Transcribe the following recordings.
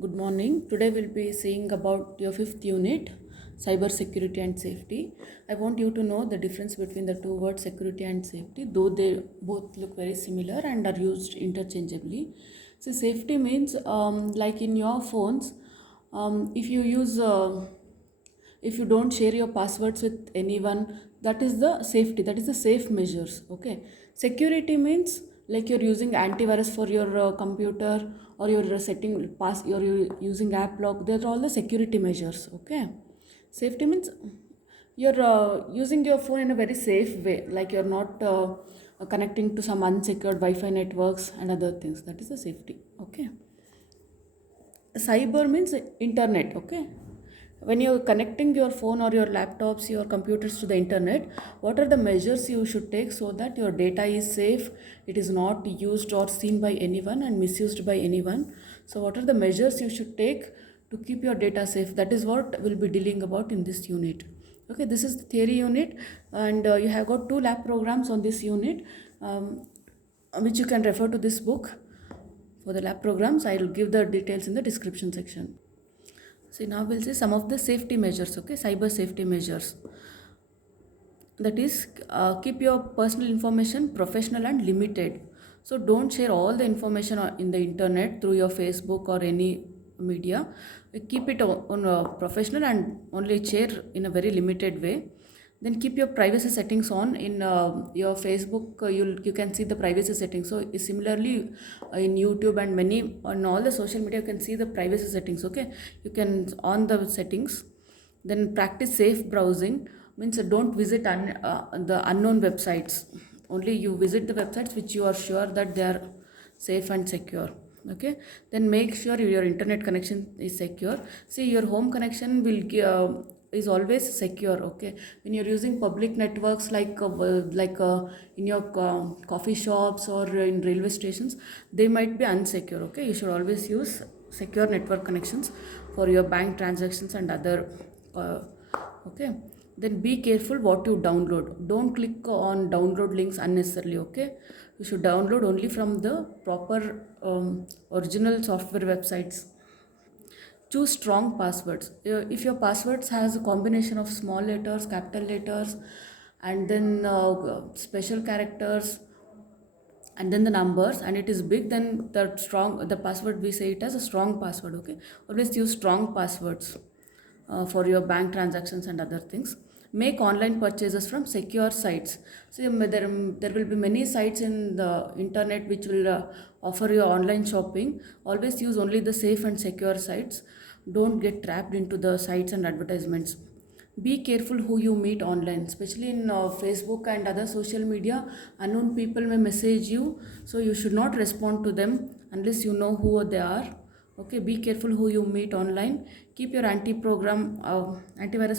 Good morning. Today we'll be seeing about your fifth unit, cyber security and safety. I want you to know the difference between the two words security and safety, though they both look very similar and are used interchangeably. So safety means like in your phones, if you use if you don't share your passwords with anyone, that is the safety, that is the safe measures. Okay, security means like you're using antivirus for your computer, or you're setting pass, you're using app lock, they're all the security measures. Okay, safety means you're using your phone in a very safe way, like you're not connecting to some unsecured wi-fi networks and other things. That is the safety. Okay, cyber means internet. Okay, when you're connecting your phone or your laptops, your computers to the internet, what are the measures you should take so that your data is safe, it is not used or seen by anyone and misused by anyone? So what are the measures you should take to keep your data safe? That is what we'll be dealing about in this unit. Okay, this is the theory unit, and you have got two lab programs on this unit, which you can refer to this book. For the lab programs, I will give the details in the description section. See, now we'll see some of the safety measures. Okay, cyber safety measures. That is, keep your personal information professional and limited. So don't share all the information in the internet through your Facebook or any media. Keep it on a professional and only share in a very limited way. Then keep your privacy settings on in your Facebook. You can see the privacy settings. So similarly, in YouTube and many on all the social media, you can see the privacy settings. Okay, you can on the settings. Then practice safe browsing, means don't visit the unknown websites. Only you visit the websites which you are sure that they are safe and secure. Okay, then make sure your internet connection is secure. See, your home connection will is always secure. Okay, when you're using public networks like in your coffee shops or in railway stations, they might be unsecure. Okay, you should always use secure network connections for your bank transactions and other uh, okay. Then be careful what you download. Don't click on download links unnecessarily. Okay, you should download only from the proper original software websites. Choose strong passwords. If your passwords has a combination of small letters, capital letters, and then special characters, and then the numbers, and it is big, then the password, we say it as a strong password. Okay, always use strong passwords for your bank transactions and other things. Make online purchases from secure sites. So there will be many sites in the internet which will offer you online shopping. Always use only the safe and secure sites. Don't get trapped into the sites and advertisements. Be careful who you meet online, especially in Facebook and other social media. Unknown people may message you, so you should not respond to them unless you know who they are. Okay, be careful who you meet online. Keep your antivirus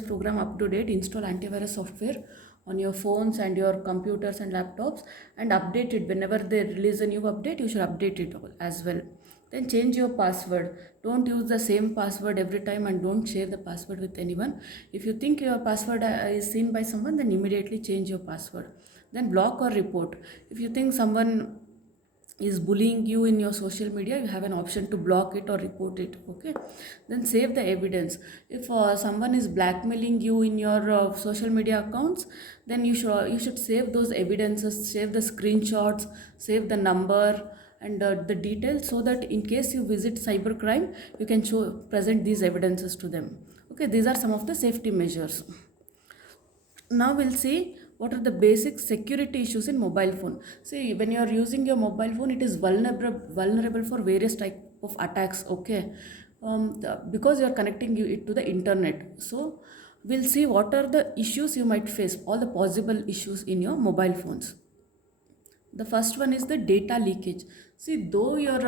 program up to date. Install antivirus software on your phones and your computers and laptops, and update it whenever they release a new update. You should update it as well. Then change your password. Don't use the same password every time, and don't share the password with anyone. If you think your password is seen by someone, then immediately change your password. Then block or report. If you think someone is bullying you in your social media, you have an option to block it or report it. Okay, then save the evidence. If someone is blackmailing you in your social media accounts, then you should save those evidences, save the screenshots, save the number and the details, so that in case you visit cybercrime, you can present these evidences to them. Okay, these are some of the safety measures. Now we'll see what are the basic security issues in mobile phone. See, when you are using your mobile phone, it is vulnerable for various type of attacks. Okay, because you are connecting it to the internet. So we'll see what are the issues you might face, all the possible issues in your mobile phones. The first one is the data leakage. See, though your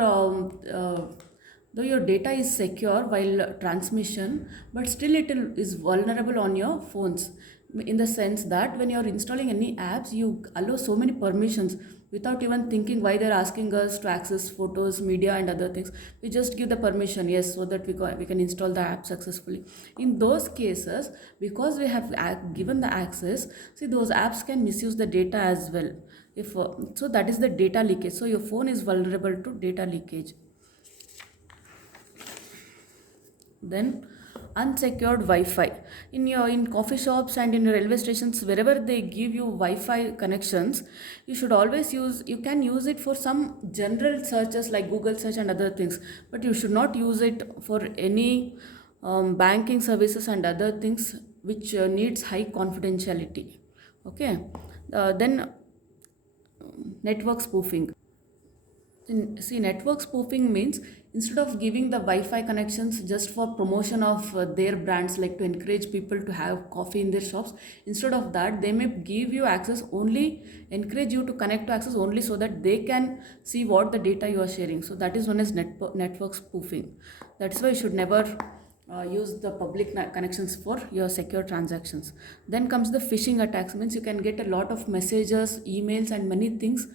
data is secure while transmission, but still is vulnerable on your phones, in the sense that when you're installing any apps, you allow so many permissions without even thinking why they're asking us to access photos, media and other things. We just give the permission, yes, so that we can install the app successfully. In those cases, because we have given the access, see, those apps can misuse the data as well. If so, that is the data leakage. So your phone is vulnerable to data leakage. Then unsecured Wi-Fi in coffee shops and in railway stations, wherever they give you Wi-Fi connections, you should always use. You can use it for some general searches like Google search and other things, but you should not use it for any banking services and other things which needs high confidentiality. Okay, then network spoofing. See, network spoofing means instead of giving the Wi-Fi connections just for promotion of their brands, like to encourage people to have coffee in their shops, instead of that, they may give you access only, encourage you to connect to access only so that they can see what the data you are sharing. So that is known as network spoofing. That's why you should never use the public connections for your secure transactions. Then comes the phishing attacks, means you can get a lot of messages, emails, and many things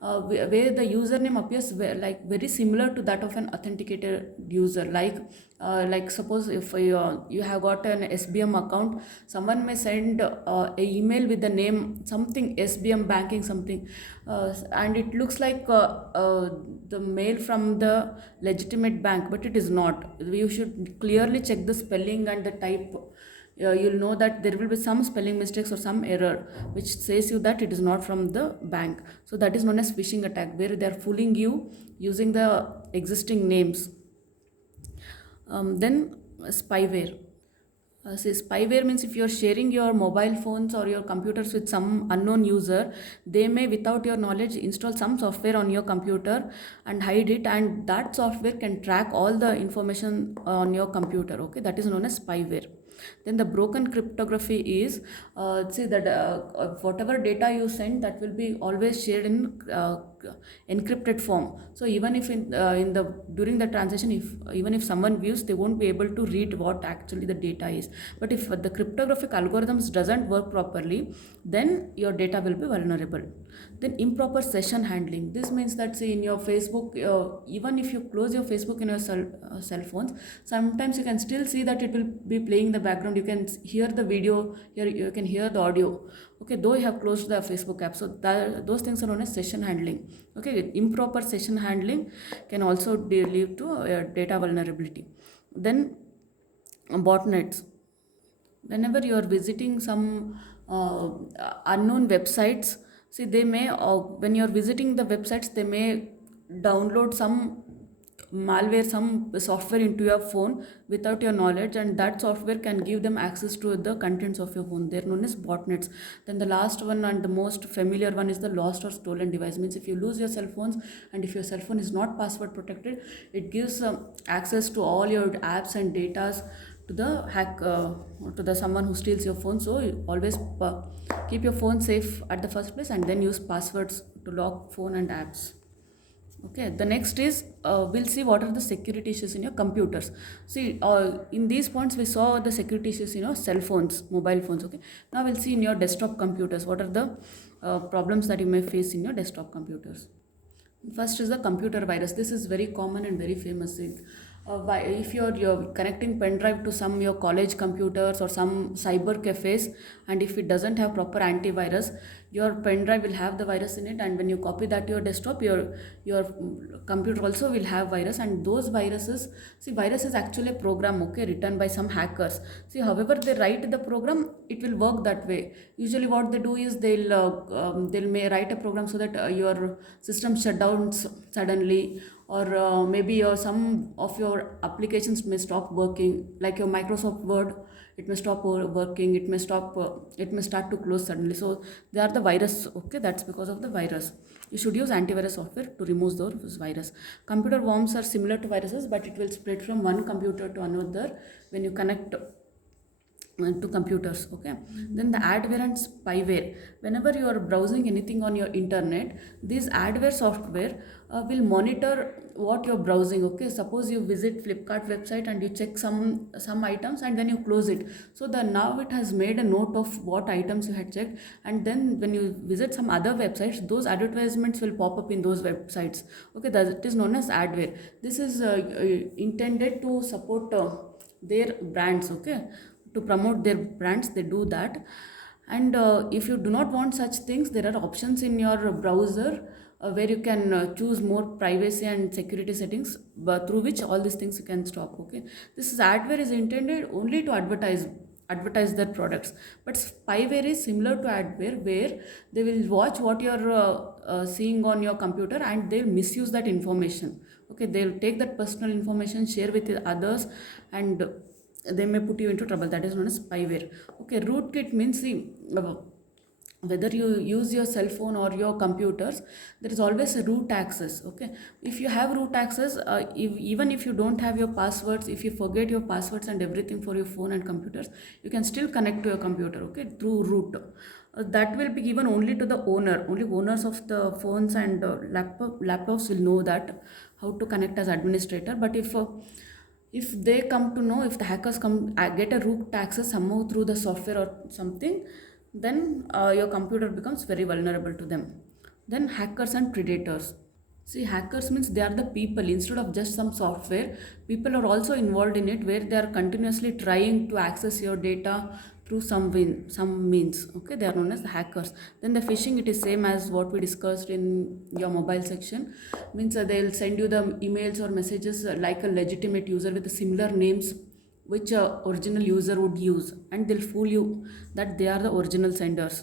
where the username appears like very similar to that of an authenticated user. Like suppose if you have got an SBM account, someone may send a email with the name something SBM banking something, and it looks like the mail from the legitimate bank, but it is not. You should clearly check the spelling and the type. You'll know that there will be some spelling mistakes or some error which says you that it is not from the bank. So that is known as phishing attack, where they are fooling you using the existing names. Then spyware. See, spyware means if you're sharing your mobile phones or your computers with some unknown user, they may, without your knowledge, install some software on your computer and hide it, and that software can track all the information on your computer. Okay, that is known as spyware. Then the broken cryptography is, see that whatever data you send, that will be always shared in encrypted form. So even if in the during the transaction, if even if someone views, they won't be able to read what actually the data is. But if the cryptographic algorithms doesn't work properly, then your data will be vulnerable. Then improper session handling. This means that, say, in your Facebook, even if you close your Facebook in your cell phones, sometimes you can still see that it will be playing in the background. You can hear the video, you can hear the audio. Okay, though you have closed the Facebook app. So those things are known as session handling. Okay, improper session handling can also lead to data vulnerability. Then botnets. Whenever you are visiting some unknown websites, see, they may when you are visiting the websites, they may download some malware, some software into your phone without your knowledge, and that software can give them access to the contents of your phone. They're known as botnets. Then the last one and the most familiar one is the lost or stolen device. Means if you lose your cell phones and if your cell phone is not password protected, it gives access to all your apps and datas to the to the someone who steals your phone. So you always keep your phone safe at the first place, and then use passwords to lock phone and apps. Okay, the next is we'll see what are the security issues in your computers. See, in these points we saw the security issues in your cell phones, mobile phones. Okay, now we'll see in your desktop computers what are the problems that you may face in your desktop computers. First is the computer virus. This is very common and very famous. If you're connecting pen drive to some your college computers or some cyber cafes, and if it doesn't have proper antivirus, your pen drive will have the virus in it, and when you copy that to your desktop, your computer also will have virus. And those viruses, see, virus is actually a program, okay, written by some hackers. See, however they write the program, it will work that way. Usually what they do is they'll may write a program so that your system shut down suddenly, or maybe some of your applications may stop working, like your Microsoft Word, it may stop working, it may start to close suddenly. So they are the virus. Okay, that's because of the virus. You should use antivirus software to remove those virus. Computer worms are similar to viruses, but it will spread from one computer to another when you connect to computers. Okay, then the adware and spyware. Whenever you are browsing anything on your internet, this adware software will monitor what you're browsing. Okay, suppose you visit Flipkart website and you check some items and then you close it. So now it has made a note of what items you had checked, and then when you visit some other websites, those advertisements will pop up in those websites. Okay, that is known as adware. This is intended to support their brands. Okay, to promote their brands, they do that. And if you do not want such things, there are options in your browser where you can choose more privacy and security settings, but through which all these things you can stop. Okay, this is adware is intended only to advertise their products, but spyware is similar to adware, where they will watch what you're seeing on your computer and they'll misuse that information. Okay, they'll take that personal information, share with the others, and they may put you into trouble. That is known as spyware. Okay, rootkit means whether you use your cell phone or your computers, there is always a root access. Okay, if you have root access, even if you don't have your passwords, if you forget your passwords and everything for your phone and computers, you can still connect to your computer, okay, through root. That will be given only to the owner. Only owners of the phones and laptops will know that how to connect as administrator. But if they come to know, if the hackers come get a root access somehow through the software or something, then your computer becomes very vulnerable to them. Then hackers and predators. See, hackers means they are the people. Instead of just some software, people are also involved in it, where they are continuously trying to access your data through some means. Okay, they are known as the hackers. Then the phishing, it is same as what we discussed in your mobile section. Means they'll send you the emails or messages like a legitimate user with similar names which a original user would use, and they'll fool you that they are the original senders.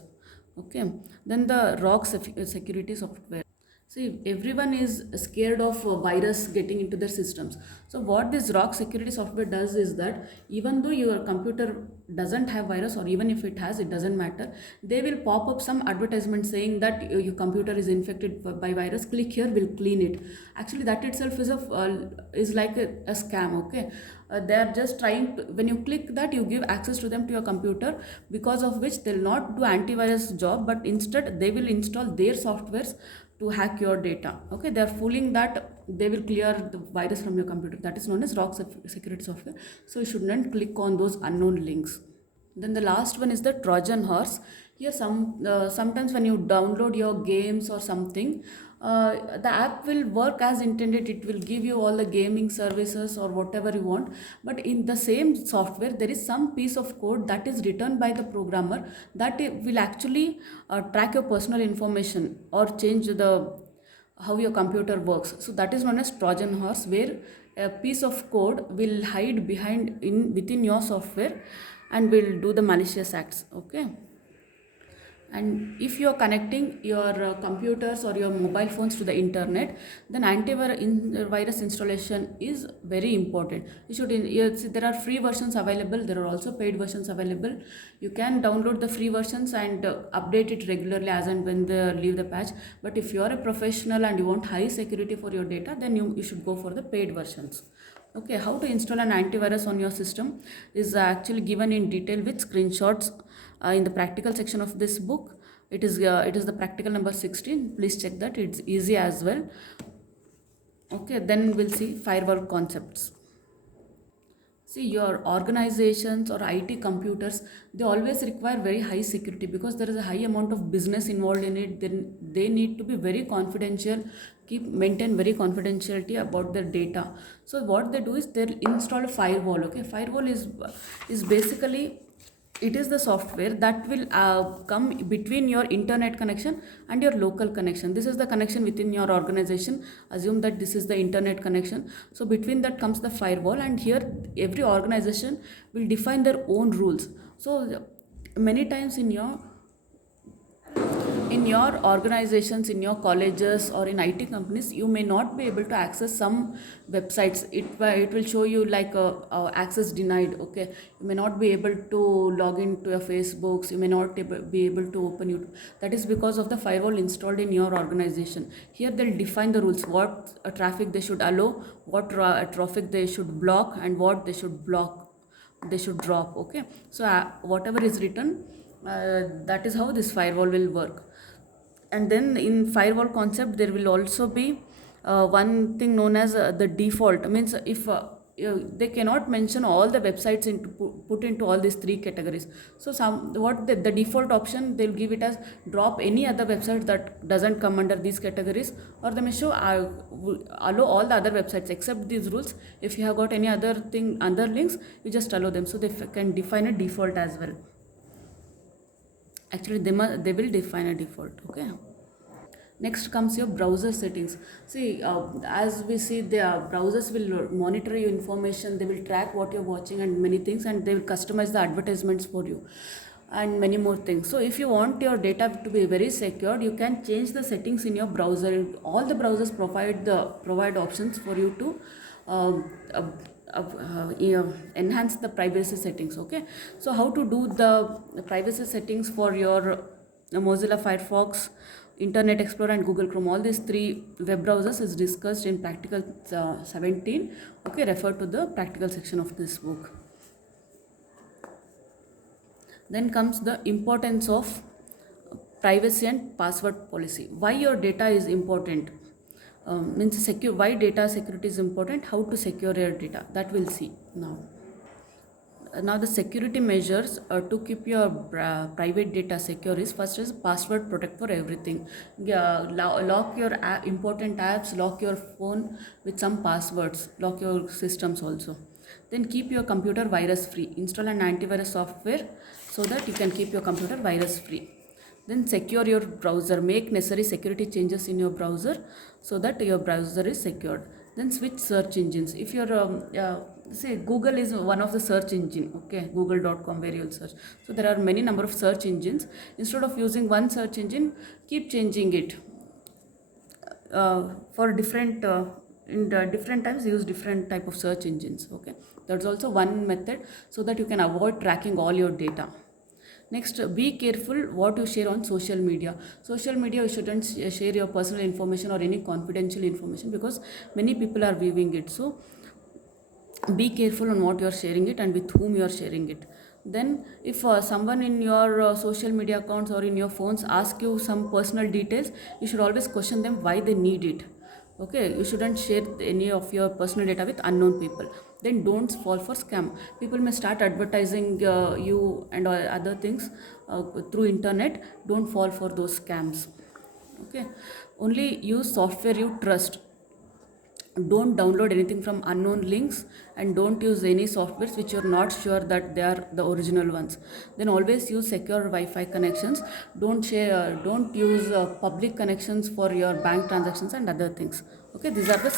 Okay, then the ROC security software. See, everyone is scared of a virus getting into their systems. So what this ROC security software does is that even though your computer doesn't have virus, or even if it has, it doesn't matter, they will pop up some advertisement saying that your computer is infected by virus. Click here, we'll clean it. Actually, that itself is like a scam. Okay, they are just trying to, when you click that, you give access to them to your computer, because of which they'll not do antivirus job, but instead they will install their softwares to hack your data. Okay, they are fooling that they will clear the virus from your computer. That is known as ROC security software. So you should not click on those unknown links. Then the last one is the Trojan horse. Here sometimes when you download your games or something, the app will work as intended. It will give you all the gaming services or whatever you want, but in the same software there is some piece of code that is written by the programmer that it will actually track your personal information or change the how your computer works. So that is known as Trojan horse, where a piece of code will hide behind within your software and will do the malicious acts. Okay, and if you are connecting your computers or your mobile phones to the internet, then antivirus installation is very important. You should there are free versions available, there are also paid versions available. You can download the free versions and update it regularly as and when they leave the patch. But if you are a professional and you want high security for your data, then you should go for the paid versions. Okay, how to install an antivirus on your system is actually given in detail with screenshots in the practical section of this book. It is the practical number 16. Please check that, it's easy as well. Okay, then we'll see firewall concepts. See, your organizations or IT computers, they always require very high security because there is a high amount of business involved in it. Then they need to be very confidential, maintain very confidentiality about their data. So what they do is they'll install a firewall. Okay, firewall is basically, it is the software that will come between your internet connection and your local connection. This is the connection within your organization. Assume that this is the internet connection. So between that comes the firewall, and here every organization will define their own rules. So many times in your organizations, in your colleges or in IT companies, you may not be able to access some websites. It will show you like access denied. Okay, you may not be able to log into your Facebooks, you may not be able to open YouTube. That is because of the firewall installed in your organization. Here they'll define the rules, what traffic they should allow, what traffic they should block, and what they should drop. Okay, so whatever is written, that is how this firewall will work. And then in firewall concept there will also be one thing known as the default. Means if they cannot mention all the websites put into all these three categories. So the default option, they'll give it as drop any other website that doesn't come under these categories, or they may show allow all the other websites except these rules. If you have got any other links, you just allow them. So they can define a default as well. Actually they will define a default. Okay, Next comes your browser settings. See, as we see, the browsers will monitor your information, they will track what you're watching and many things, and they will customize the advertisements for you and many more things. So if you want your data to be very secure, you can change the settings in your browser. All the browsers provide options for you to uh, enhance the privacy settings. Okay, so how to do the privacy settings for your Mozilla Firefox, Internet Explorer and Google Chrome, all these three web browsers is discussed in practical 17. Okay, refer to the practical section of this book. Then comes the importance of privacy and password policy. Why your data is important, means secure, why data security is important, how to secure your data, that we'll see now. Now the security measures to keep your private data secure is, first is password protect for everything. Lock your important apps, lock your phone with some passwords, lock your systems also. Then keep your computer virus free, install an antivirus software so that you can keep your computer virus free. Then secure your browser, make necessary security changes in your browser so that your browser is secured. Then switch search engines. If you're say Google is one of the search engine, okay, google.com where you'll search. So there are many number of search engines. Instead of using one search engine, keep changing it for different in the different times, use different type of search engines. Okay, that's also one method so that you can avoid tracking all your data. Next, be careful what you share on social media. Social media, you shouldn't share your personal information or any confidential information, because many people are viewing it. So be careful on what you are sharing it and with whom you are sharing it. Then if someone in your social media accounts or in your phones ask you some personal details, you should always question them why they need it. Okay, you shouldn't share any of your personal data with unknown people. Then don't fall for scam. People may start advertising you and other things through internet. Don't fall for those scams. Okay, only use software you trust. Don't download anything from unknown links, and don't use any softwares which you're not sure that they are the original ones. Then always use secure Wi-Fi connections. Don't use public connections for your bank transactions and other things. Okay, these are the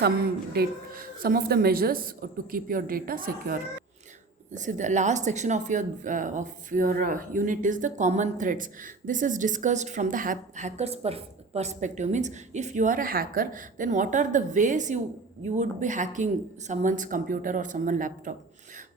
some of the measures to keep your data secure. See, the last section of your unit is the common threats. This is discussed from the hacker's perspective. Means if you are a hacker, then what are the ways you would be hacking someone's computer or someone's laptop?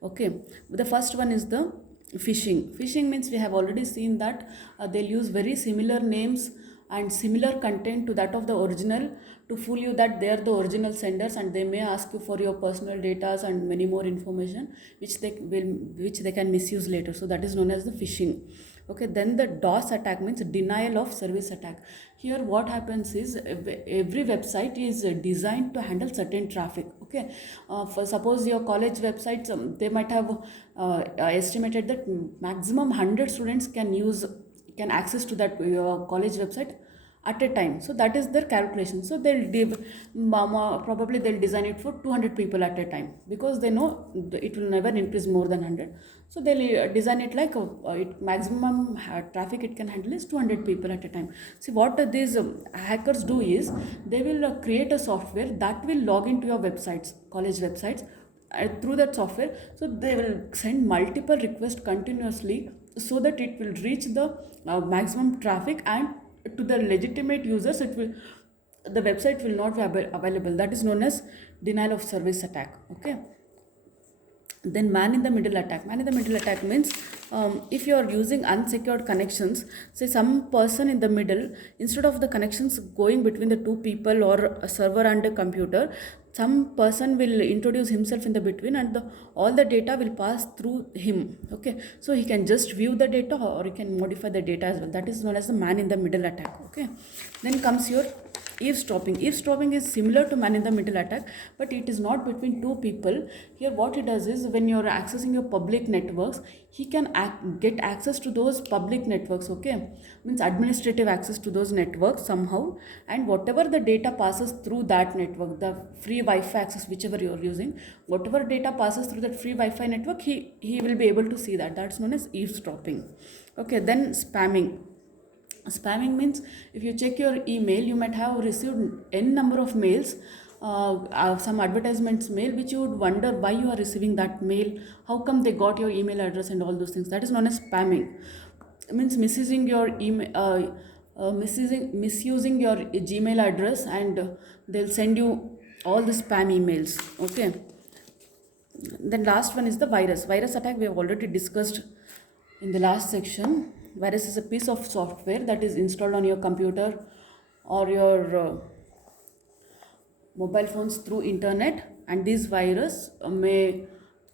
Okay, the first one is the phishing. Phishing means we have already seen that they'll use very similar names and similar content to that of the original to fool you that they are the original senders, and they may ask you for your personal data and many more information which they can misuse later. So that is known as the phishing. Okay, then the DOS attack means denial of service attack. Here what happens is every website is designed to handle certain traffic. Okay, for suppose your college websites, they might have estimated that maximum 100 students can access to that your college website at a time. So that is their calculation. So probably they'll design it for 200 people at a time, because they know it will never increase more than 100. So they'll design it like maximum traffic it can handle is 200 people at a time. See, what these hackers do is they will create a software that will log into your websites, college websites, through that software. So they will send multiple requests continuously so that it will reach the maximum traffic, and to the legitimate users the website will not be available. That is known as denial of service attack. Okay, then man in the middle attack. Man in the middle attack means if you are using unsecured connections, say some person in the middle, instead of the connections going between the two people or a server and a computer, some person will introduce himself in the between, and all the data will pass through him. Okay, so he can just view the data or he can modify the data as well. That is known as the man in the middle attack. Okay, then comes your eavesdropping. Eavesdropping is similar to man in the middle attack, but it is not between two people. Here what he does is, when you are accessing your public networks, he can get access to those public networks. Okay, means administrative access to those networks somehow, and whatever the data passes through that network, the free Wi-Fi access whichever you are using, whatever data passes through that free Wi-Fi network, he will be able to see that. That's known as eavesdropping. Okay, then spamming. Spamming means if you check your email, you might have received n number of mails, some advertisements mail, which you would wonder why you are receiving that mail, how come they got your email address and all those things. That is known as spamming. It means misusing your email, misusing your Gmail address, and they'll send you all the spam emails. Okay. Then last one is the virus. Virus attack we have already discussed in the last section. Virus is a piece of software that is installed on your computer or your mobile phones through internet, and this virus may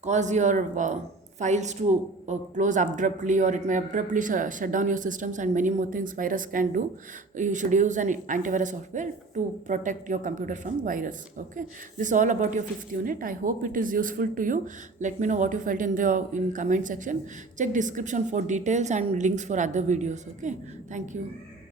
cause your files to close abruptly, or it may abruptly shut down your systems, and many more things virus can do. You should use an antivirus software to protect your computer from virus. Okay, this is all about your 5th unit. I hope it is useful to you. Let me know what you felt in the comment section. Check description for details and links for other videos. Okay, thank you.